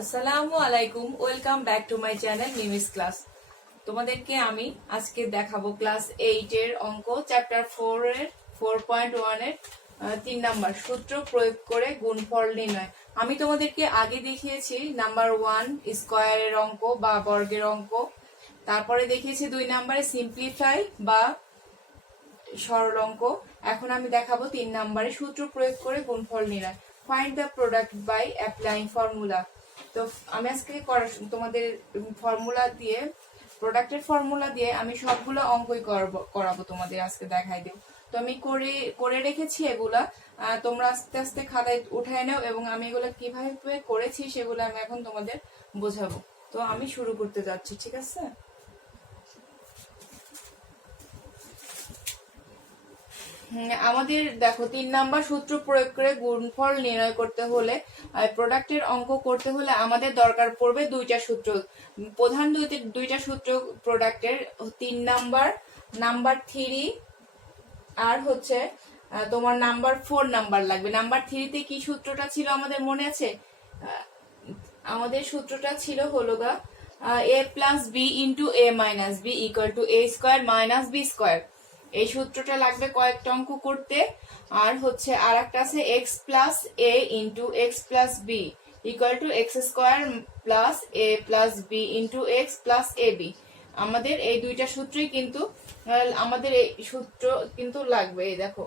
আসসালামু আলাইকুম, welcome back to my channel Mimi's class. তোমাদেরকে আমি আজকে দেখাবো ক্লাস 8 এর অঙ্ক চ্যাপ্টার 4 এর 4.1 এর 3 নাম্বার সূত্র প্রয়োগ করে গুণফল নির্ণয়। আমি তোমাদেরকে আগে দেখিয়েছি নাম্বার 1 স্কয়ারের অঙ্ক বা বর্গের অঙ্ক, তারপরে দেখিয়েছি 2 নাম্বারে সিম্পলিফাই বা সরল অঙ্ক। এখন আমি দেখাবো 3 নাম্বারে সূত্র প্রয়োগ করে গুণফল নির্ণয়। Find the product by applying formula. তো আমি আজকে তোমাদের ফর্মুলা দিয়ে, প্রোডাক্টের ফর্মুলা দিয়ে আমি সবগুলো অঙ্কই করাবো তোমাদের, আজকে দেখাই দেব। তো আমি করে রেখেছি এগুলা, তোমরা আস্তে আস্তে খাতায় উঠায় নাও এবং আমি এগুলো কিভাবে করেছি সেগুলো আমি এখন তোমাদের বোঝাবো। তো আমি শুরু করতে যাচ্ছি, ঠিক আছে? আমাদের দেখো 3 নাম্বার সূত্র প্রয়োগ করে গুণফল নির্ণয় করতে হলে, প্রোডাক্টের অঙ্ক করতে হলে আমাদের দরকার পড়বে দুইটা সূত্র, প্রধান দুইটা সূত্র প্রোডাক্টের। 3 নাম্বার, নাম্বার 3 আর হচ্ছে তোমার নাম্বার 4 নাম্বার লাগবে। নাম্বার 3 তে কি সূত্রটা ছিল আমাদের মনে আছে? আমাদের সূত্রটা ছিল হলো গা a plus b into a minus b equal to a square minus b square. এই সূত্রটা লাগবে কয়েকটা অঙ্ক করতে। আর হচ্ছে আর একটা আছে x plus a into x plus b equal to x square plus a plus b into x plus a b. আমাদের এই দুইটা সূত্রই কিন্তু আমাদের এই সূত্র কিন্তু লাগবে। এই দেখো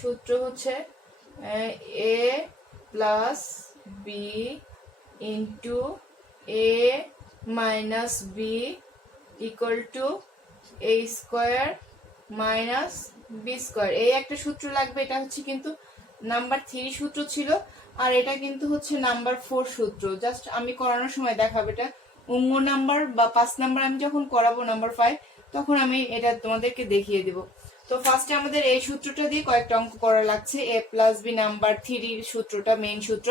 সূত্র হচ্ছে a plus b into a minus b equal to a square minus b square. এই একটা সূত্র লাগবে। এটা হচ্ছে কিন্তু নাম্বার 3 সূত্র ছিল, আর এটা কিন্তু হচ্ছে নাম্বার 4 সূত্র। জাস্ট আমি করানোর সময় দেখাবো। এটা অঙ্গ নাম্বার বা 5 নাম্বার আমি যখন করাবো নাম্বার 5, তখন আমি এটা তোমাদেরকে দেখিয়ে দেব। তো ফার্স্টে আমাদের এই সূত্রটা দিয়ে কয়েকটা অঙ্ক করা লাগছে। এ প্লাস বি নাম্বার 3 সূত্রটা মেইন সূত্র,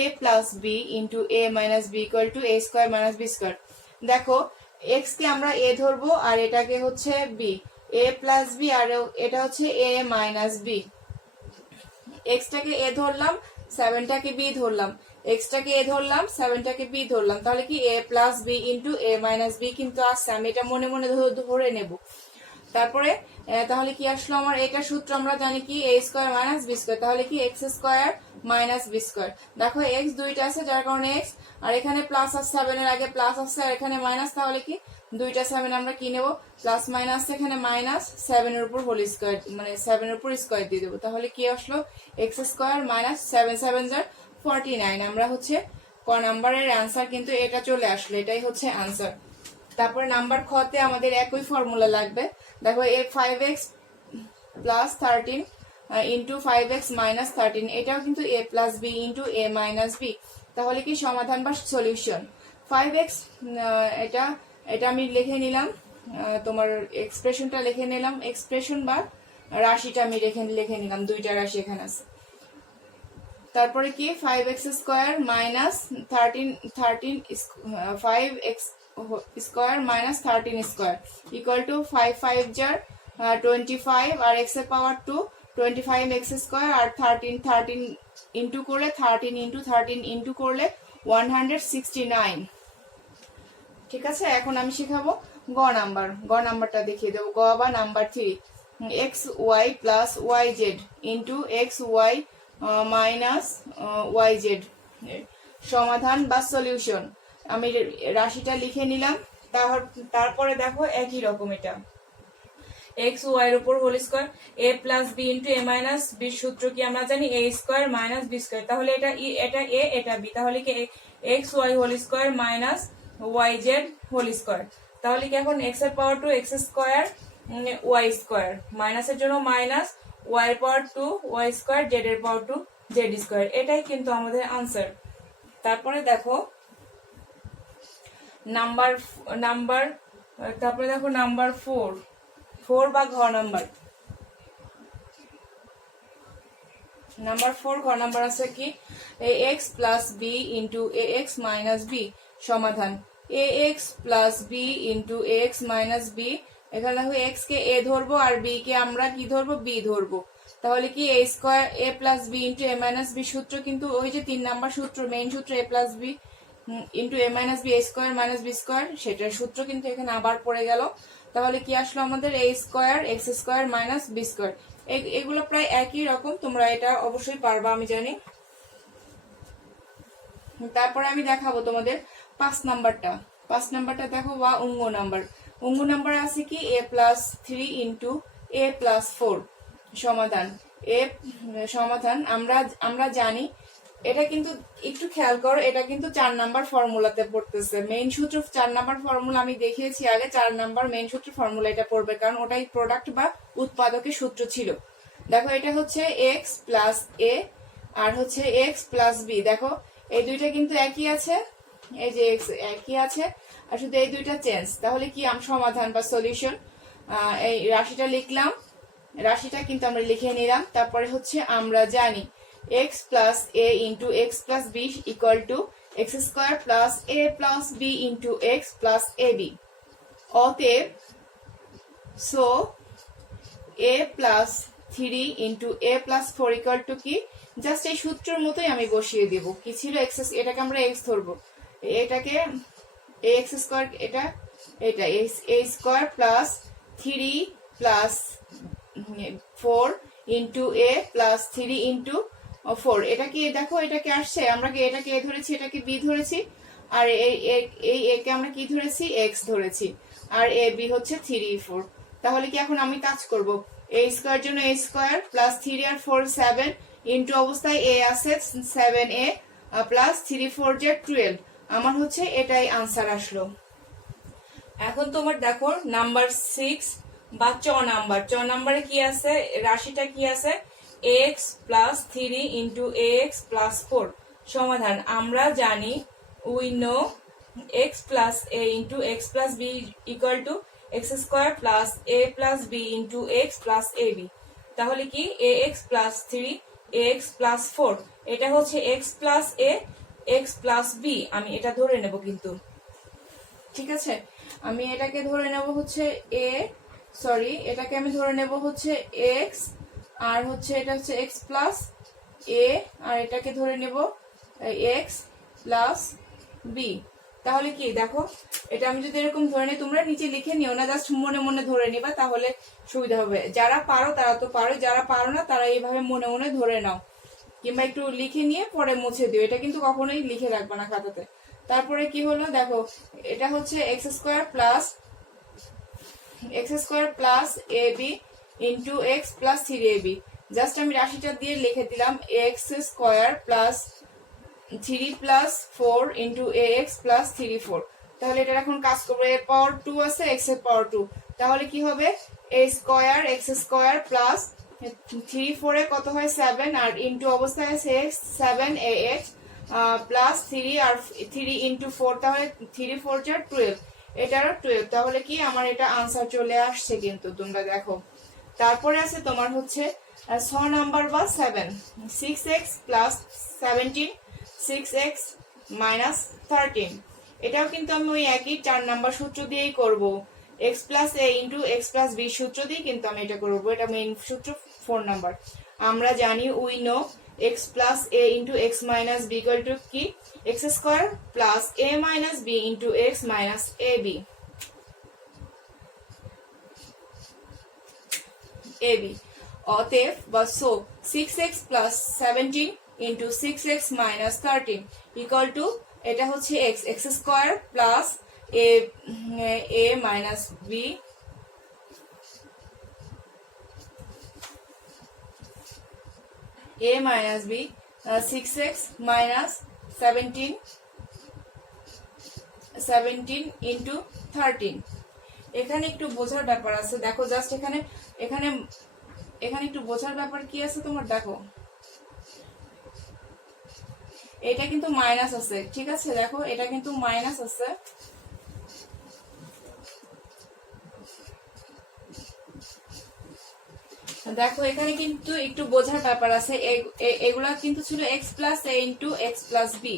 a plus b into a minus b equal to a square minus b square. দেখো এক্স কে আমরা এ ধরবো আর এটাকে হচ্ছে বি, এ প্লাস বি আর এটা হচ্ছে এ মাইনাস বি। এক্স টাকে এ ধরলাম, 7টাকে বি ধরলাম, এক্স টাকে এ ধরলাম, 7টাকে বি ধরলাম, তাহলে কি এ plus b into a minus B কিন্তু আসছে। আমি এটা মনে মনে ধরে নেব। তারপরে তাহলে কি আসলো আমার? এটা সূত্র আমরা জানি কি a square minus b square, তাহলে কি x square minus b square. দেখো এক্স দুইটা আছে যার কারণে এক্স, আর এখানে প্লাস আর 7 এর আগে প্লাস আসছে আর এখানে মাইনাস, তাহলে কি দুইটা 7 আমরা কি নেবো? প্লাস মাইনাস, এখানে মাইনাস 7 এর উপর হোল স্কোয়ার, মানে 7 এর উপর স্কোয়ার দিয়ে দেবো। তাহলে কি আসলো? X square minus 7 7 = 49। আমরা হচ্ছে ক নাম্বারের অ্যান্সার কিন্তু এটা চলে আসলো, এটাই হচ্ছে অ্যান্সার। তারপরে নাম্বার খ তে আমাদের একই ফর্মুলা লাগবে। দেখো এ 5x plus 13 into 5x minus 13, এটাও কিন্তু এ plus b into a minus B. তাহলে কি সমাধান বা সলিউশন? 5x এটা আমি লিখে নিলাম, তোমার এক্সপ্রেশনটা লিখে নিলাম, এক্সপ্রেশন বা রাশিটা আমি লিখে নিলাম, দুইটা রাশি এখানে আছে। তারপরে কি 5x square minus 5x square minus 13 square equal to 5 5 = 25 আর x এর পাওয়ার 2, 25 x স্কোয়ার আর 13 ইন্টু করলে 13 ইন্টু 13 ইন্টু করলে 169। ঠিক আছে, এখন আমি শিখাবো গ নাম্বারটা দেখিয়ে দেবো। গ বা number 3, x y plus y z into x y minus y z. সমাধান বা সলিউশন। আমি রাশিটা লিখে নিলাম। তারপরে দেখো একই রকম, এটা এক্স ওয়াই এর উপর whole square, a plus b into a minus b সূত্র কি আমরা জানি? A square minus b square. তাহলে এটা এ এটা বি, তাহলে কি x y whole square minus y z whole square. তাহলে কি এখন এক্স এর power 2 x square y square, মাইনাসের জন্য মাইনাস, ওয়াই এর পাওয়ার 2 ওয়াই স্কোয়ার, জেড এর পাওয়ার 2 জেড স্কোয়ার। এটাই কিন্তু আমাদের আনসার। তারপরে দেখো তারপরে দেখো নাম্বার 4 বা ঘ নাম্বার। নাম্বার 4 ঘ নাম্বার আছে কি ax plus b into ax minus b. সমাধান ax plus b into ax minus b. এখানে দেখো x কে a ধরবো আর b কে আমরা কি ধরবো? b ধরবো। তাহলে কি a square a plus b into a minus b সূত্র কিন্তু ওই যে 3 নাম্বার সূত্র, মেইন সূত্র a plus b into a minus B, A square minus b square, সেটার সূত্র কিন্তু এখানে আবার পড়ে গেল। তাহলে কি আসলো আমাদের a square x square minus b square. এগুলো প্রায় একই রকম, তোমরা এটা অবশ্যই পারবা আমি জানি। তারপরে আমি দেখাবো তোমাদের 5 নাম্বারটা দেখো, বা অঙ্গ নাম্বার আছে কি এ প্লাস 3 ইন্টু এ প্লাস 4 সমাধান। সমাধান আমরা জানি, এটা কিন্তু একটু খেয়াল করো, এটা কিন্তু 4 নাম্বার ফর্মুলাতে পড়তেছে। মেইন সূত্র 4 নাম্বার ফর্মুলা আমি দেখিয়েছি আগে, 4 নাম্বার মেইন সূত্র ফর্মুলা এটা পড়বে, কারণ ওটাই প্রোডাক্ট বা উৎপাদকের সূত্র ছিল। দেখো এটা হচ্ছে এক্স প্লাস এ আর হচ্ছে এক্স প্লাস বি। দেখো এই দুইটা কিন্তু একই আছে, এই যে এক্স একই আছে, আর শুধু এই দুইটা চেঞ্জ। তাহলে কি সমাধান বা সলিউশন, এই রাশিটা লিখলাম, রাশিটা কিন্তু আমরা লিখে নিলাম। তারপরে হচ্ছে আমরা জানি x plus a into x plus b equal to x square plus a plus b into x plus a b. অতএব so a plus 3 into a plus 4 equal to কি, জাস্ট এই সূত্রের মতোই আমি বসিয়ে দিব। কি ছিল এক্স, এটাকে আমরা এক্স ধরবো, এটাকে এ এক্স স্কোয়ার, এটা এ square plus 3 plus 4 into a plus 3 into 4। এটা কি দেখো, এটাকে আসছে, আমরা কি এটাকে এ ধরেছি, এটাকে বি ধরেছি, আর এই একে আমরা কি ধরেছি, এক্স ধরেছি, আর এ বি হচ্ছে 3 4। তাহলে কি এখন আমি কাজ করব, এ স্কোয়ার জন্য এ স্কোয়ার প্লাস 3 আর 4 7 ইন্টু অবস্থায় এ আছে 7a প্লাস 3 4 যে 12। আমার হচ্ছে এটাই আনসার আসলো। এখন তোমার দেখো নাম্বার 6 বা চ নাম্বারে কি আছে, রাশিটা কি আছে, x plus 3 into x plus 4 সমাধান। আমরা জানি we know x plus a into x plus b equal to x square plus a plus b into x plus a b. তাহলে কি a x plus 3 x plus 4, এটা হচ্ছে x plus a x plus b, আমি এটা ধরে নেব কিন্তু, ঠিক আছে। আমি এটাকে ধরে নেব হচ্ছে এটাকে আমি ধরে নেব হচ্ছে এক্স, আর হচ্ছে এটা হচ্ছে এক্স প্লাস এ, আর এটাকে ধরে নেব এক্স প্লাস বি। তাহলে কি দেখো, এটা আমি যদি এরকম ধরে নিই, তোমরা নিচে লিখে নিও না, জাস্ট মনে মনে ধরে নিবা, তাহলে সুবিধা হবে। যারা পারো তারা তো পারো, যারা পারো না তারা এইভাবে মনে মনে ধরে নাও, কিংবা একটু লিখে নিয়ে পরে মুছে দিও। এটা কিন্তু কখনোই লিখে রাখবা না খাতাতে। তারপরে কি হলো দেখো, এটা হচ্ছে x square plus a b into x plus 3ab। Just আমি রাশিটা দিয়ে লিখে দিলাম x square plus 3 plus 4 into a x plus 3 4। তাহলে এটা এখন কাজ করবো, এর পাওয়ার 2 আছে, এক্স এর পাওয়ার 2, তাহলে কি হবে এ স্কোয়ার এক্স স্কোয়ার প্লাস 3 4 এ কত হয় 7, আর ইন্টু অবস্থায় আছে এক্স 7 এ এক্স প্লাস 3 আর 3 ইন্টু 4, তাহলে 3 4 যা 12, এটারও 12। তাহলে কি আমার এটা আনসার চলে আসছে কিন্তু, তোমরা দেখো। তারপরে আছে তোমার হচ্ছে 6 নাম্বার বা 7, 6x প্লাস 17 6x মাইনাস 13। এটাও কিন্তু আমি ওই একই 4 নাম্বার সূত্র দিয়েই করব, x plus a into x plus b সূত্র দিয়ে কিন্তু আমি এটা করবো। এটা মেইন সূত্র 4 নাম্বার। আমরা জানি we know x plus a into x minus b equal to কি, x square plus a minus b into x minus a b। অতএব বা so 6x plus 17 into 6x minus 13 equal to, এটা হচ্ছে x square plus a minus b minus b 6x minus 17 into 13। এখানে একটু বোঝার ব্যাপার আছে, দেখো জাস্ট এখানে একটু বোঝার ব্যাপার কি আছে তোমার, দেখো এটা কিন্তু মাইনাস আছে, ঠিক আছে। দেখো এটা কিন্তু মাইনাস আছে, দেখো এখানে কিন্তু একটু বোঝার ব্যাপার আছে। এগুলা কিন্তু ছিল x plus a into x plus B,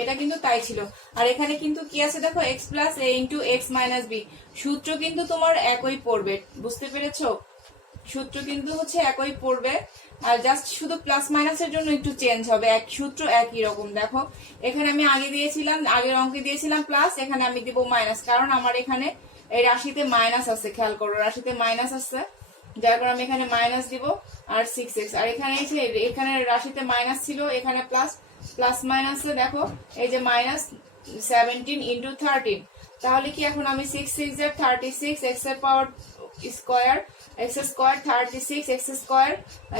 এটা কিন্তু তাই ছিল। আর এখানে কিন্তু কি আছে দেখো, x plus a into x minus b, সূত্র কিন্তু তোমার একই পড়বে, বুঝতে পেরেছো? সূত্র কিন্তু হচ্ছে একই পড়বে, আর জাস্ট শুধু প্লাস মাইনাসের জন্য একটু চেঞ্জ হবে, এক সূত্র একই রকম। দেখো এখানে আমি আগে দিয়েছিলাম, আগের অঙ্কে দিয়েছিলাম প্লাস, এখানে আমি দিব মাইনাস, কারণ আমার এখানে এই রাশিতে মাইনাস আছে, খেয়াল করো রাশিতে মাইনাস আছে, যার কারণে আমি এখানে মাইনাস দিব আর 6x। আর এখানে এই যে এখানে রাশিতে মাইনাস ছিল, এখানে প্লাস, প্লাস মাইনাসে দেখো এই যে মাইনাস 17 ইন্টু 13, তাহলে কি এখন আমি 6 6 এর 36 x এর power square, x square 36 x square,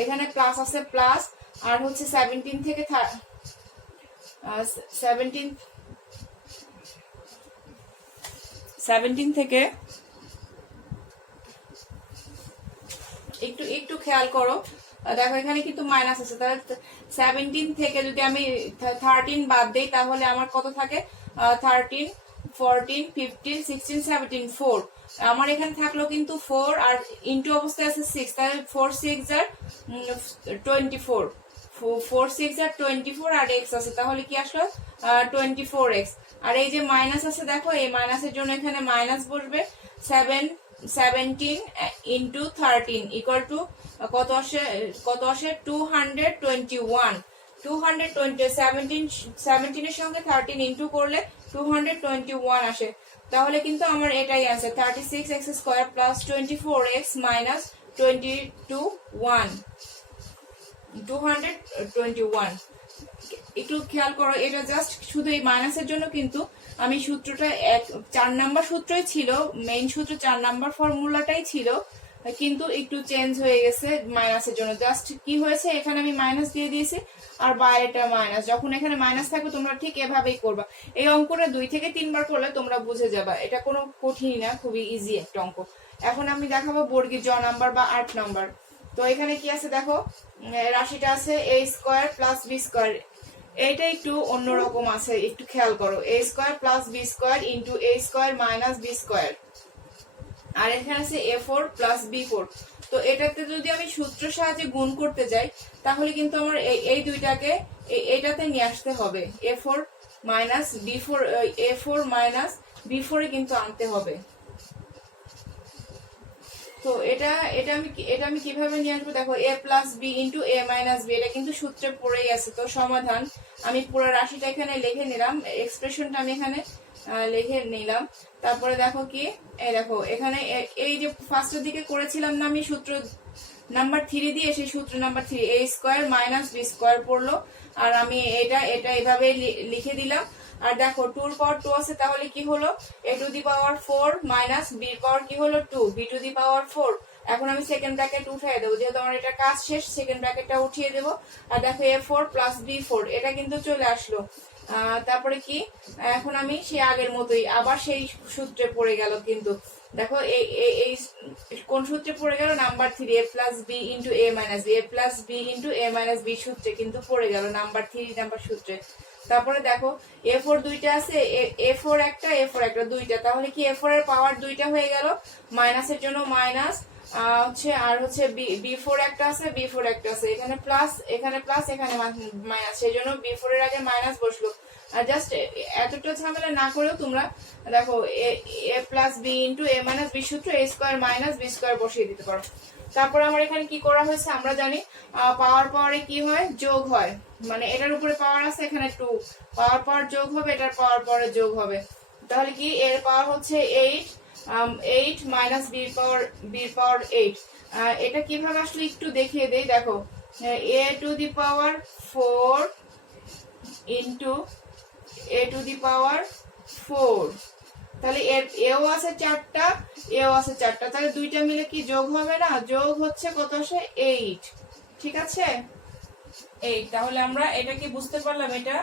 এখানে প্লাস আছে প্লাস, আর হচ্ছে 17 থেকে 17 থেকে একটু একটু খেয়াল করো, দেখো এখানে কিন্তু মাইনাস আছে, তাহলে 17 থেকে যদি আমি 13 বাদ দেই তাহলে আমার কত থাকে, 13 14 15 16 17 4, আমার এখানে থাকলো কিন্তু 4, আর ইনটু অবস্থায় আছে 6, তাহলে 4 6 আর 24, 4 6 আর 24, আর x আছে, তাহলে কি আসলো 24x। আর এই যে মাইনাস আছে দেখো, এই মাইনাসের জন্য এখানে মাইনাস বসবে, 17 ইন্টু 13 ইকুয়াল টু কত আসে, 221, 17 এর সঙ্গে 13 ইন্টু করলে 221 আসে, তাহলে কিন্তু আমার এটাই আছে 36x square plus 24x minus 221। একটু খেয়াল করো, এটা জাস্ট শুধু এই মাইনাসের জন্য, কিন্তু আমি সূত্রটা 4 নাম্বার সূত্রই ছিল, মেইন সূত্র 4 নাম্বার ফর্মুলাটাই ছিল, কিন্তু একটু চেঞ্জ হয়ে গেছে মাইনাসের জন্য। জাস্ট কি হয়েছে, এখানে আমি মাইনাস দিয়ে দিয়েছি আর বাইরেটা মাইনাস, যখন এখানে মাইনাস থাকবে তোমরা ঠিক এভাবেই করবা। এই অঙ্কটা 2 থেকে 3 বার করলে তোমরা বুঝে যাবা, এটা কোনো কঠিন না, খুবই ইজি একটা অঙ্ক। এখন আমি দেখাবো বর্গীয় জ নাম্বার বা 8 নাম্বার। তো এখানে কি আছে দেখো, রাশিটা আছে a square plus b square, এইটা একটু অন্যরকম আছে, একটু খেয়াল করো, a square plus b square into a square minus b square, আর এখানে আছে a4 প্লাস b4। তো এটাতে যদি আমি সূত্র সাহায্যে গুণ করতে যাই তাহলে কিন্তু আমার এই দুইটাকে এইটাতে নিয়ে আসতে হবে, a4 minus b4, a4 minus b4 এ কিন্তু আনতে হবে। তো এটা আমি কিভাবে নিয়ে আসবো, দেখো a plus b into a minus b, এটা কিন্তু সূত্রে পড়েই আছে। তো সমাধান আমি পুরো রাশিটা এখানে লিখে নিলাম, এক্সপ্রেশনটা আমি এখানে লিখে নিলাম। তারপরে দেখো কি, এই দেখো এখানে এই যে ফার্স্টের দিকে করেছিলাম না আমি সূত্র নাম্বার 3 দিয়ে, সেই সূত্র number 3 a square minus b square পড়লো, আর আমি এটা এভাবে লিখে দিলাম। আর দেখো 2 এর পাওয়ার 2 আছে, তাহলে কি হলো a to the power 4 minus b এর পাওয়ার কি হলো 2, b টু দি পাওয়ার 4। এখন আমি সেকেন্ড ব্র্যাকেট উঠিয়ে দেবো, যেহেতু আমার এটা কাজ শেষ, সেকেন্ড ব্র্যাকেটটা উঠিয়ে দেবো। আর দেখো a4 প্লাস b4, এটা কিন্তু চলে আসলো। তারপরে কি, এখন আমি সেই আগের মতোই আবার সেই সূত্রে পড়ে গেল, কিন্তু দেখো এই কোন সূত্রে পড়ে গেল, number 3 a plus b into a minus b, a plus b into a minus b সূত্রে কিন্তু পড়ে গেল, নাম্বার 3 নাম্বার সূত্রে। তারপরে দেখো a4 দুইটা আছে, a4 একটা a4 একটা দুইটা, তাহলে কি a4 এর পাওয়ার দুইটা হয়ে গেল, মাইনাসের জন্য মাইনাস হচ্ছে, আর হচ্ছে b4 একটা আছে b4 একটা আছে, এখানে প্লাস এখানে মাইনাস, সেই জন্য b4 এর আগে মাইনাস বসলো। আর জাস্ট এতটা ঝামেলা না করেও তোমরা দেখো a plus b into a minus b সূত্র a square minus b square বসিয়ে দিতে পারো। তারপর আমার এখানে কি করা হয়েছে, আমরা জানি পাওয়ারে কি হয়, যোগ হয়, মানে এটার উপরে পাওয়ার আছে, এখানে 2 পাওয়ার যোগ হবে, এটার পাওয়ারে যোগ হবে, তাহলে কি এর পাওয়ার হচ্ছে 8 মাইনাস বি পাওয়ার 8। এটা কিভাবে আসলে একটু দেখিয়ে দেই, দেখো a to the power 4 into a to the power 4, তাহলে এও আছে 4টা, এও আছে 4টা, তাহলে দুইটা মিলে কি যোগ হবে না, যোগ হচ্ছে কত আসে 8, ঠিক আছে 8। তাহলে আমরা এটা কি বুঝতে পারলাম, এটা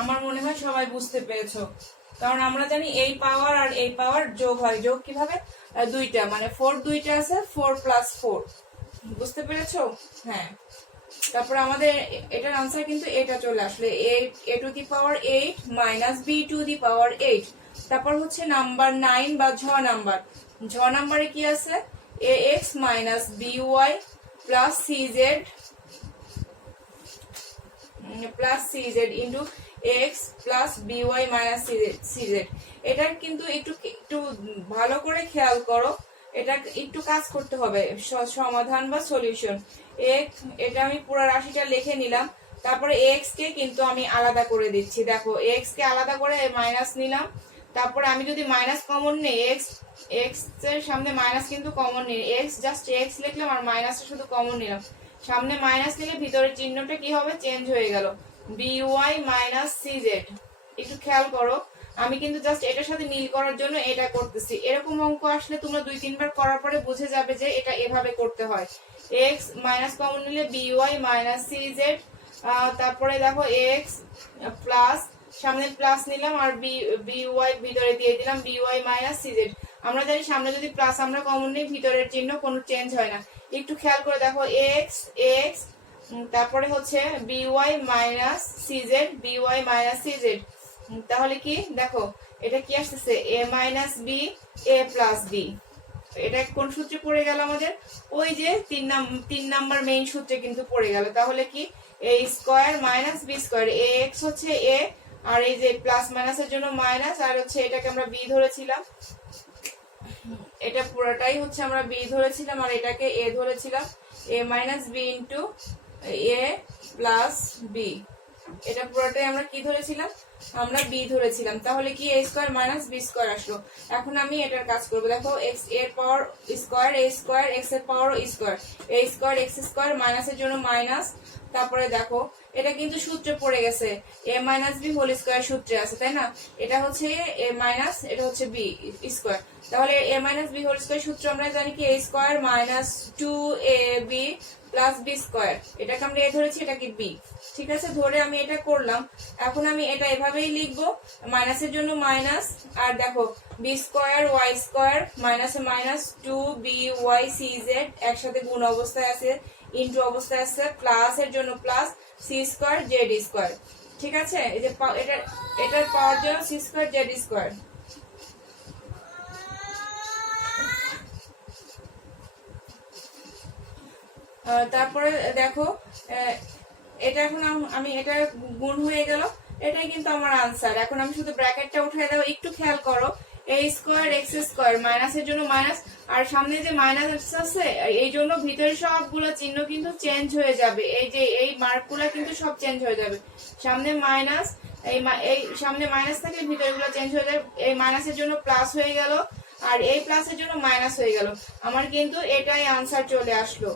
আমার মনে হয় সবাই বুঝতে পেরেছো, কারণ আমরা জানি এই পাওয়ার আর এই পাওয়ার যোগ হয়, যোগ কিভাবে, দুইটা মানে 4 দুইটা আছে, 4 প্লাস 4, বুঝতে পেরেছো, হ্যাঁ। তারপর আমাদের এটার আনসার কিন্তু এটা চলে আসলে a to the power 8 minus b to the power 8। তারপর হচ্ছে নাম্বার 9 বা ঝ নাম্বারে কি আছে, ax minus by plus cz into x plus by minus cz। এটার কিন্তু একটু ভালো করে খেয়াল করো, এটা একটু কাজ করতে হবে, সমাধান বা সলিউশন। এটা আমি পুরো রাশিটা লিখে নিলাম, তারপরে এক্স কে কিন্তু আমি আলাদা করে দিচ্ছি। দেখো এক্স কে আলাদা করে মাইনাস নিলাম, তারপরে আমি যদি মাইনাস কমন নেই, এক্স এর সামনে মাইনাস কিন্তু কমন নেই, এক্স জাস্ট এক্স লিখলাম আর মাইনাসটা শুধু কমন নিলাম। সামনে মাইনাস নিলে ভিতরের চিহ্নটা কি হবে, চেঞ্জ হয়ে গেল, বিওয়াই মাইনাস সিজেড। একটু খেয়াল করো, আমি কিন্তু জাস্ট এটার সাথে মিল করার জন্য এটা করতেছি। এরকম অঙ্ক আসলে তোমরা 2-3 বার করার পরে বুঝে যাবে যে এটা এভাবে করতে হয়। এক্স মাইনাস কমন নিলে বিওয়াই মাইনাস সিজেড, তারপরে দেখো এক্স প্লাস, সামনে প্লাস নিলাম আর বিওয়াই ভিতরে দিয়ে দিলাম বিওয়াই মাইনাস সিজেড। আমরা জানি সামনে যদি প্লাস আমরা কমন নিই ভিতরের চিহ্ন কোনো চেঞ্জ হয় না। একটু খেয়াল করে দেখো এক্স এক্স, তারপরে হচ্ছে by minus CZ, by minus CZ. তাহলে কি দেখো এটা কি আসতেছে, এ minus B a plus B. এটা কোন সূত্রে পড়ে গেল আমাদের, ওই যে 3 নাম্বার মেইন সূত্রে কিন্তু পড়ে গেল। তাহলে কি a square minus b square, A x হচ্ছে এ, আর এই যে প্লাস মাইনাসের জন্য মাইনাস, আর হচ্ছে এটাকে আমরা বি ধরেছিলাম, এটা পুরোটাই হচ্ছে আমরা বি ধরেছিলাম আর এটাকে এ ধরেছিলাম, এ minus b into a plus B. এটা পুরোটাই আমরা কি ধরেছিলাম, আমরা বি ধরেছিলাম। তাহলে কি a square minus b square আসলো। এখন আমি এটার কাজ করবো, দেখো এক্স এর পাওয়ার স্কয়ার, এ স্কয়ার এক্স এর পাওয়ার স্কয়ার, এ স্কয়ার এক্স স্কয়ার মাইনাসের জন্য মাইনাস, তারপরে দেখো এটা কিন্তু সূত্রে পড়ে গেছে, এ মাইনাস বি হোল স্কয়ার সূত্রে আছে, তাই না? এটা হচ্ছে এ মাইনাস, এটা হচ্ছে বি স্কয়ার। তাহলে a minus b whole square সূত্র আমরা জানি কি a square minus 2ab plus b square. এটাকে আমরা এ ধরেছি, এটাকে বি, ঠিক আছে? ধরে আমি এটা করলাম। এখন আমি এটা এভাবেই লিখবো, মাইনাসের জন্য মাইনাস, আর দেখো বি স্কয়ার ওয়াই স্কয়ার মাইনাসে মাইনাস 2by cz একসাথে গুণ অবস্থায় আছে, ইনটু অবস্থায় আছে, প্লাস এর জন্য plus c square z square, ঠিক আছে? এই যে এটার পাওয়ার জন্য সি স্কয়ার জেড স্কয়ার। তারপরে দেখো এটা এখন আমি এটা গুণ হয়ে গেল, এটাই কিন্তু আমার আনসার। এখন আমি শুধু ব্র্যাকেটটা উঠিয়ে দেবো, একটু খেয়াল করো, এ স্কয়ার এক্স স্কয়ার মাইনাসের জন্য মাইনাস, আর সামনে যে মাইনাস আছে এই জন্য ভিতরে সবগুলো চিহ্ন কিন্তু চেঞ্জ হয়ে যাবে, এই যে এই মার্কগুলো কিন্তু সব চেঞ্জ হয়ে যাবে। সামনে মাইনাস, এই সামনে মাইনাস থাকলে ভিতরেগুলো চেঞ্জ হয়ে যাবে, এই মাইনাসের জন্য প্লাস হয়ে গেল আর এই প্লাসের জন্য মাইনাস হয়ে গেল। আমার কিন্তু এটাই আনসার চলে আসলো।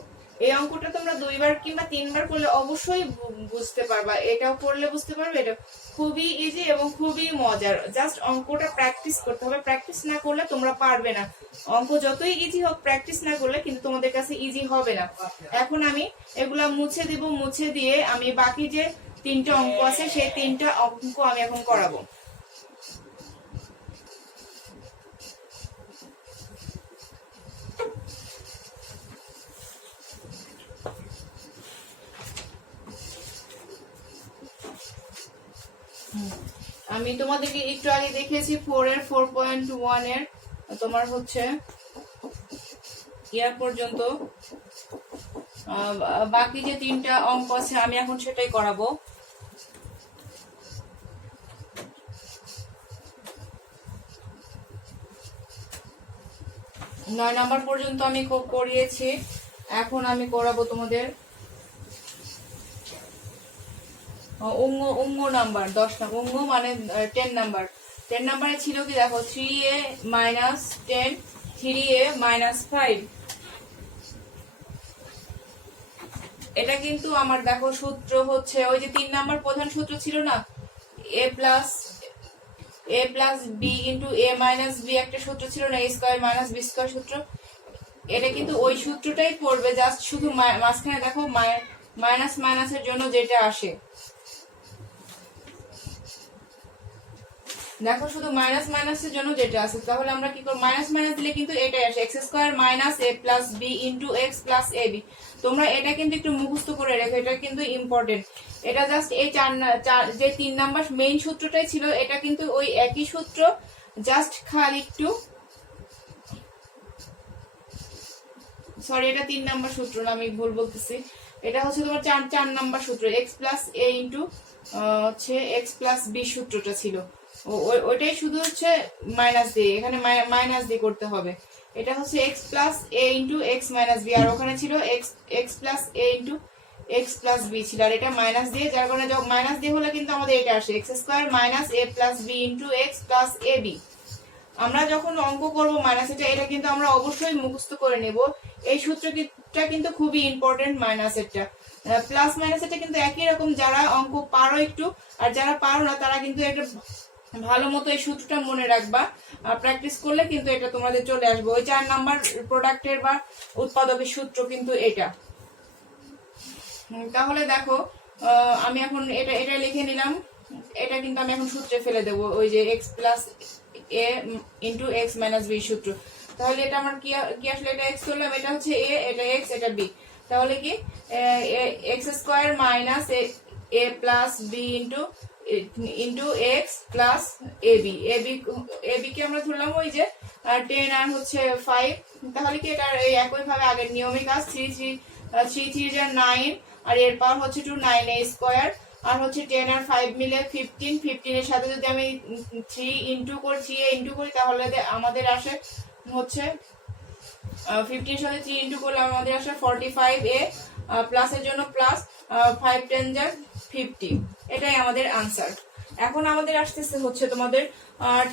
এই অঙ্কটা তোমরা 2বার কিংবা 3বার করলে অবশ্যই বুঝতে পারবা, এটাও করলে বুঝতে পারবে। এটা খুবই ইজি এবং খুবই মজার, জাস্ট অঙ্কটা প্র্যাকটিস করতে হবে, প্র্যাকটিস না করলে তোমরা পারবে না। অঙ্ক যতই ইজি হোক প্র্যাকটিস না করলে কিন্তু তোমাদের কাছে ইজি হবে না। এখন আমি এগুলা মুছে দিব, মুছে দিয়ে আমি বাকি যে 3টা অঙ্ক আছে সেই 3টা অঙ্ক আমি এখন করাবো। আমি তোমাদেরকে একটু আগে দেখিয়েছি 4 এর 4.1 এর তোমার হচ্ছে ইয়ার পর্যন্ত বাকি যে 3টা অঙ্ক আছে আমি এখন সেটাই করাবো। 9 নাম্বার পর্যন্ত আমি করিয়েছি, এখন আমি করাবো তোমাদের অঙ্গ নাম্বার 10 নাম্বার, অঙ্গ মানে 10 নাম্বার। 10 নাম্বারে ছিল কি দেখো 3a মাইনাস 10 3a মাইনাস 5। এটা কিন্তু আমার দেখো সূত্র হচ্ছে ওই যে 3 নাম্বার প্রধান সূত্র ছিল না, a plus b into a minus b একটা সূত্র ছিল না, a square minus b square সূত্র। এটা কিন্তু ওই সূত্রটাই পড়বে, জাস্ট শুধু মাঝখানে দেখো মাইনাস মাইনাসের জন্য যেটা আসে, দেখো শুধু মাইনাস মাইনাসের জন্য যেটা আছে। তাহলে আমরা কি করব, মাইনাস মাইনাস দিলে কিন্তু এটাই আসে, x square minus a plus b into x plus a b. তোমরা এটা কিন্তু একটু মুখস্থ করে রেখো, এটা কিন্তু ইম্পর্টেন্ট। এটা জাস্ট এই যে 3 নাম্বার মেইন সূত্রটাই ছিল, এটা কিন্তু ওই একই সূত্র, জাস্ট খালি একটু সরি এটা 3 নাম্বার সূত্র না, আমি ভুল বলতেছি। এটা হচ্ছে তোমার 4 নাম্বার সূত্র, এক্স প্লাস এ ইন্টু হচ্ছে এক্স প্লাস বি সূত্রটা ছিল, ওইটাই শুধু হচ্ছে মাইনাস দিয়ে, এখানে মাইনাস দিয়ে করতে হবে। এটা হচ্ছে x plus a into x minus B, আর ওখানে ছিল x plus a into x plus B ছিল, আর এটা মাইনাস দিয়ে, যার কারণে মাইনাস দিয়ে হলে কিন্তু আমাদের এটা আসে x square minus a plus b into x plus a b. আমরা যখন অঙ্ক করব মাইনাস এটা কিন্তু আমরা অবশ্যই মুখস্থ করে নেব। এই সূত্রটা কিন্তু খুবই ইম্পর্টেন্ট। মাইনাস এটা প্লাস মাইনাস এটা কিন্তু একই রকম, যারা অঙ্ক পারো একটু আর যারা পারো না তারা কিন্তু একটা ভালো মতো এই সূত্রটা মনে রাখবা, প্র্যাকটিস করলে কিন্তু এটা তোমাদের চলে আসবে। ওই 4 নাম্বার প্রোডাক্টের বা উৎপাদকের সূত্র কিন্তু এটা। তাহলে দেখো আমি এখন এটা লিখে নিলাম, এটা কিন্তু আমি এখন সূত্রে ফেলে দেবো, ওই যে x plus a into x minus b সূত্র। তাহলে এটা আমার কি আসলে, এটা এক্স করলাম, এটা হচ্ছে এ, এটা এক্স, এটা বি। তাহলে কি x square minus a plus b into x plus a b. A b কে আমরা ধরলাম ওই যে 10 আর হচ্ছে 5। তাহলে কি এটা একই ভাবে আগের নিয়মে কাজ, 3 যা 9, আর এর পাওয়ার হচ্ছে 2, 9a স্কোয়ার, আর হচ্ছে 10 আর 5 মিলে 15 এর সাথে যদি আমি 3 ইন্টু করি তাহলে আমাদের আসে হচ্ছে 15 এর সাথে 3 ইন্টু করলে আমাদের আসে 45a, প্লাসের জন্য প্লাস 5 10 যা 50। এটাই আমাদের আনসার। এখন আমাদের আসতেছে হচ্ছে তোমাদের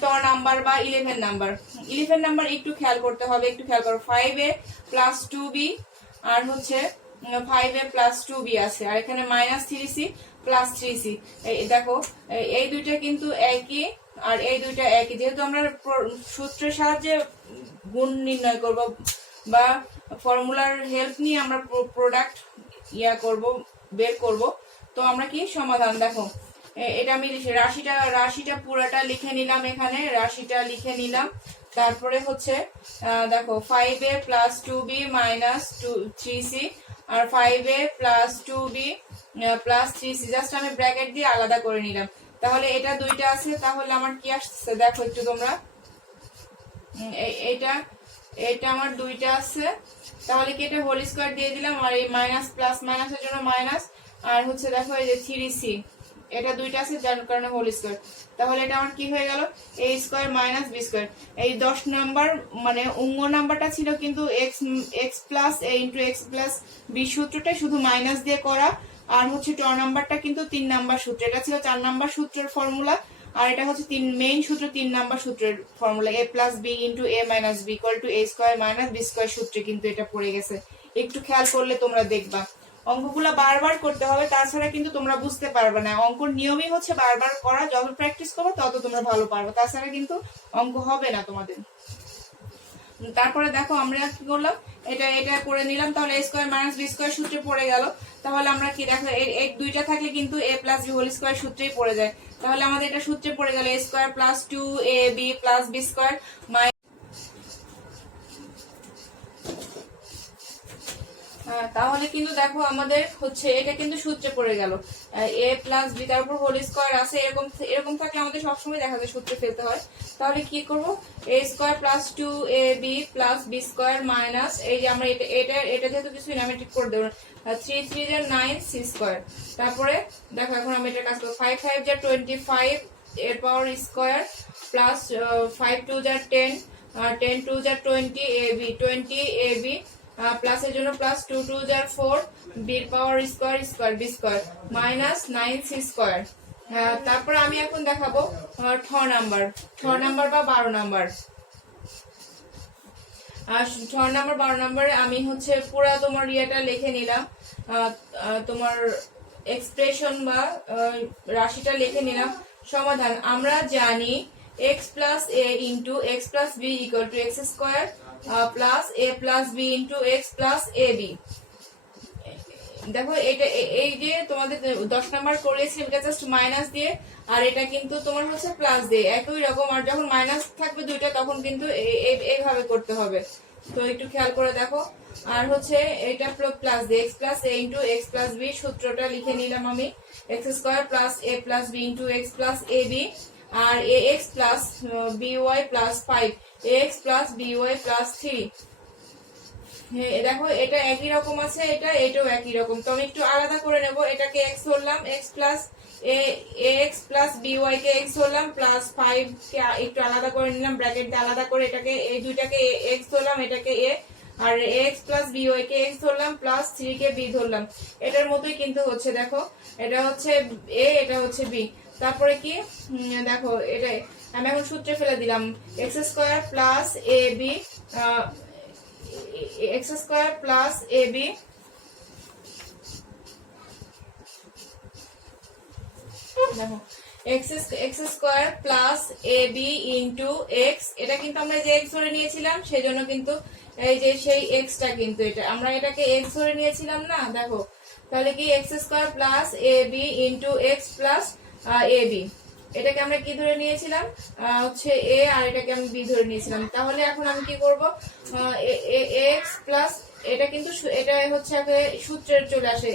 10 নাম্বার বা 11 নাম্বার। 11 নাম্বার একটু খেয়াল করতে হবে, একটু খেয়াল করো। 5a প্লাস 2b আর হচ্ছে 5a প্লাস 2b আছে, আর এখানে মাইনাস 3c প্লাস 3c। দেখো এই দুইটা কিন্তু একই আর এই দুইটা একই, যেহেতু আমরা সূত্রের সাহায্যে গুণ নির্ণয় করব বা ফর্মুলার হেল্প নিয়ে আমরা প্রোডাক্ট বের করব, তো আমরা কি সমাধান দেখো এটা আমি রাশিটা পুরোটা লিখে নিলাম, এখানে রাশিটা লিখে নিলাম। তারপরে হচ্ছে দেখো 5a plus 2b minus 3c আর 5a plus 2b plus 3c, just আমি ব্র্যাকেট দিয়ে আলাদা করে নিলাম। তাহলে এটা দুইটা আছে, তাহলে আমার কি আসছে দেখো একটু তোমরা, এটা আমার দুইটা আছে, তাহলে কি এটা হোল স্কোয়ার দিয়ে দিলাম, আর এই মাইনাস প্লাস মাইনাসের জন্য মাইনাস, আর হচ্ছে দেখো এই যে 3c, এটা দুইটা আছে যার কারণে হোল স্কোয়ার। তাহলে এটা আমার কি হয়ে গেল, a square minus b square. এই 10 নাম্বার মানে অঙ্গ নাম্বারটা ছিল কিন্তু x plus a into x plus b সূত্রটাই শুধু মাইনাস দিয়ে করা, আর হচ্ছে 2 নাম্বারটা কিন্তু 3 নাম্বার সূত্র, এটা ছিল 4 নাম্বার সূত্রের ফর্মুলা, আর এটা হচ্ছে মেইন সূত্র 3 নাম্বার সূত্রের formula, a plus b into a minus b equal to a square minus b square সূত্রে কিন্তু এটা পড়ে গেছে। একটু খেয়াল করলে তোমরা দেখবা অঙ্কগুলো বারবার করতে হবে, তাছাড়া কিন্তু তোমরা বুঝতে পারবে না। অঙ্কর নিয়মই হচ্ছে বারবার করা, যত প্র্যাকটিস করবে তত তোমরা ভালো পারবে, তাছাড়া কিন্তু অঙ্ক হবে না তোমাদের। তারপরে দেখো আমরা কি করলাম, এটা করে নিলাম, তাহলে a square minus b square সূত্রে পড়ে গেল। তাহলে আমরা কি দেখো এই দুইটা থাকলে কিন্তু a plus b whole square সূত্রেই পড়ে যায়। তাহলে আমাদের এটা সূত্রে পড়ে গেল a স্কোয়ার প্লাস 2ab প্লাস বি স্কোয়ার। তাহলে কিন্তু দেখো আমাদের হচ্ছে এটা কিন্তু সূত্রে পড়ে গেল, a প্লাস বি তার উপর হোল স্কোয়ার আছে, এরকম থাকলে আমাদের সবসময় দেখা যায় সূত্রে ফেলতে হয়। তাহলে কি করব, a স্কোয়ার প্লাস 2ab plus b square minus, এই যে আমরা এটা যেহেতু কিছুই না আমি ঠিক করে দেবো, 3 3 যা 9 c স্কোয়ার। তারপরে দেখো এখন আমি এটা কাজ করবো, 5 5 যা 25 এর পাওয়ার স্কোয়ার প্লাস 5 2 যা 10 10 2 যা 20ab প্লাসের জন্য প্লাস 2 2 যার 4 b power square square b square minus 9c square. তারপর আমি এখন দেখাবো 6 নাম্বার বা 12 নাম্বার। 6 নাম্বার 12 নাম্বারে আমি হচ্ছে পুরো তোমার ইয়েটা লিখে নিলাম, তোমার এক্সপ্রেশন বা রাশিটা লিখে নিলাম। সমাধান আমরা জানি x plus a into x plus b equal to x square plus a plus b into x plus a b. দেখো এটা এই যে তোমাদের 10 নাম্বার করেছি এটা জাস্ট মাইনাস দিয়ে, আর এটা কিন্তু তোমার হচ্ছে প্লাস দিয়ে, একই রকম। আর যখন মাইনাস থাকবে দুইটা তখন কিন্তু এইভাবে করতে হবে, তো একটু খেয়াল করে দেখো। আর হচ্ছে এটা প্লাস দিয়ে x plus a into x plus b সূত্রটা লিখে নিলাম আমি, x square plus a plus b into x plus a b, আর a x plus b y plus 5 x plus b y plus 3। দেখো এটা একই রকম আছে, এটাও একই রকম, তো আমি একটু আলাদা করে নেব। এটাকে এক্স ধরলাম, x plus x plus b y কে এক্স ধরলাম, প্লাস 5 কে একটু আলাদা করে নিলাম, ব্র্যাকেট দিয়ে আলাদা করে এটাকে এই দুইটাকে এক্স ধরলাম, এটাকে এ, আর এক্স প্লাস বিওয়াই কে এক্স ধরলাম, প্লাস 3 কে বি ধরলাম। এটার মতোই কিন্তু হচ্ছে, দেখো এটা হচ্ছে এ, এটা হচ্ছে বি। তারপরে কি দেখো এটাই আমি এখন সূত্রে ফেলে দিলাম, x square plus a B, x square plus a b দেখো x square plus a b into x, এটা কিন্তু আমরা যে এক্স ধরে নিয়েছিলাম সেজন্য কিন্তু এই যে সেই এক্সটা কিন্তু এটা আমরা এটাকে এক্স ধরে নিয়েছিলাম না, দেখো তাহলে কি x square plus a b into x plus a B, এটাকে আমরা কি ধরে নিয়েছিলাম হচ্ছে এ, আর এটাকে আমি বি ধরে নিয়েছিলাম। তাহলে এখন আমি কি করব, এক্স প্লাস এটা কিন্তু এটা হচ্ছে সূত্রের চলে আসে,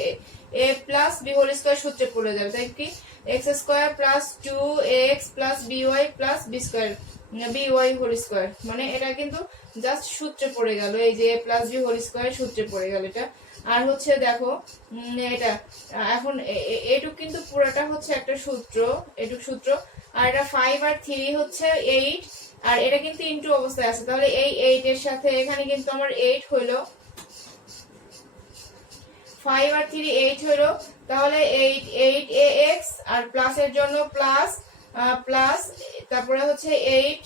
a plus b whole square সূত্রে পড়ে যাবে, তাই কি x square plus 2x plus b y plus b square b y whole square, মানে এটা কিন্তু জাস্ট সূত্রে পড়ে গেল, এই যে প্লাস বি হোল স্কোয়ার সূত্রে পড়ে গেল এটা। আর হচ্ছে দেখো এটা এখন এটুক কিন্তু পুরোটা হচ্ছে একটা সূত্র, এটুক সূত্র, আর এটা 5 আর 3 হচ্ছে 8, আর এটা কিন্তু ইনটু অবস্থায় আছে, তাহলে এই 8 এর সাথে এখানে কিন্তু আমার 8 হলো, 5 আর 3 8 হলো, তাহলে 8 ax, আর প্লাসের জন্য প্লাস প্লাস, তারপরে হচ্ছে 8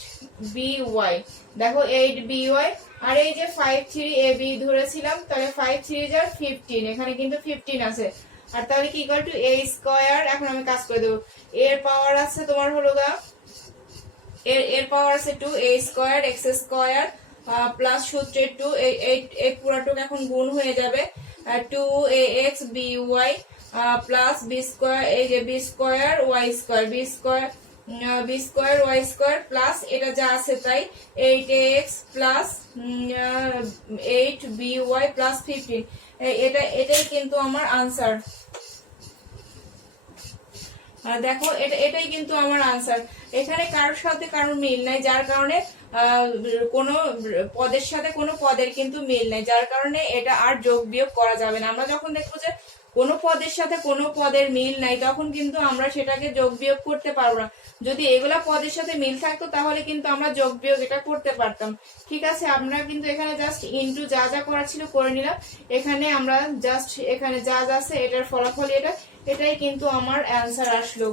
by, দেখো 8 by, আর এই যে 5 3 ab ধরেছিলাম, তাহলে 5 3 যার 15, এখানে কিন্তু 15 আছে, আর তাহলে কি ইকুয়াল টু a স্কয়ার। এখন আমি কাজ করে দেব, এর পাওয়ার আছে তোমার হলো গা এর পাওয়ার আছে 2 a square x square plus সূত্রের 2, এই পুরাটুক এখন গুণ হয়ে যাবে 2ax by plus b square, এই যে b square y square, b square y square plus এটা যা আছে তাই 8ax প্লাস 8by প্লাস 15, এটাই কিন্তু আমার আনসার। দেখো এটাই কিন্তু আমার আনসার। এখানে কারোর সাথে কারোর মিল নাই, যার কারণে কোনো পদের সাথে কোনো পদের কিন্তু মিল নাই, যার কারণে এটা আর যোগ বিয়োগ করা যাবে না। আমরা যখন দেখবো যে কোনো পদের সাথে কোনো পদের মিল নাই, তখন কিন্তু আমরা সেটাকে যোগ বিয়োগ করতে পারবো না। যদি এগুলা পদের সাথে মিল থাকতো তাহলে কিন্তু আমরা যোগ বিয়োগ এটা করতে পারতাম। ঠিক আছে, আমরা কিন্তু এখানে জাস্ট ইনটু যা যা করার ছিল করে নিলাম, এখানে আমরা জাস্ট এখানে যা যা আছে এটার ফলাফল এটাই কিন্তু আমার অ্যান্সার আসলো,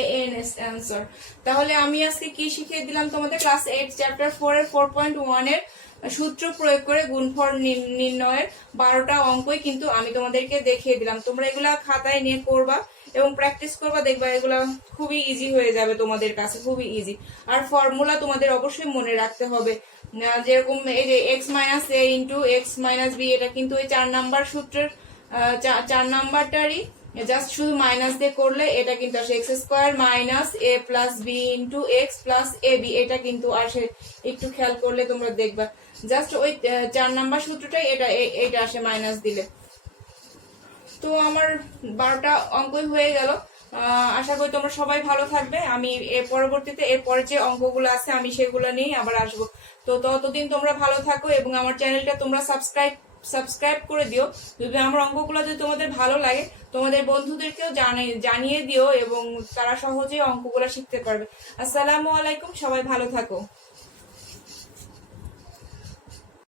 ANS অ্যান্সার। তাহলে আমি আজকে কি শিখিয়ে দিলাম তোমাদের, ক্লাস 8 চ্যাপ্টার 4 এর 4.1 এর সূত্র প্রয়োগ করে গুণফল নির্ণয়ের 12টা অঙ্কই কিন্তু আমি তোমাদেরকে দেখিয়ে দিলাম। তোমরা এগুলা খাতায় নিয়ে করবা এবং প্র্যাকটিস করবা, দেখবা এগুলা খুবই ইজি হয়ে যাবে তোমাদের কাছে, খুবই ইজি। আর ফর্মুলা তোমাদের অবশ্যই মনে রাখতে হবে, যেরকম এই যে x মাইনাস এ ইন্টু এক্স মাইনাস বি, এটা কিন্তু ওই 4 নাম্বার সূত্রের 4 নাম্বারটারই, জাস্ট শুধু মাইনাস দিয়ে করলে এটা কিন্তু আসে x square minus a plus b into x plus a b, এটা কিন্তু আসে, একটু খেয়াল করলে তোমরা দেখবা জাস্ট ওই 4 নাম্বার সূত্রটাই এটা আসে মাইনাস দিলে। তো আমার 12টা অঙ্কই হয়ে গেল। আশা করি তোমরা সবাই ভালো থাকবে। আমি এর পরবর্তীতে এরপরে যে অঙ্কগুলো আছে আমি সেগুলো নিয়ে আবার আসবো। তো ততদিন তোমরা ভালো থাকো এবং আমার চ্যানেলটা তোমরা সাবস্ক্রাইব করে দিও। যদি আমার অঙ্কগুলো যদি তোমাদের ভালো লাগে তোমাদের বন্ধুদেরকেও জানিয়ে দিও এবং তারা সহজেই অঙ্কগুলো শিখতে পারবে। আসসালামু আলাইকুম, সবাই ভালো থাকো।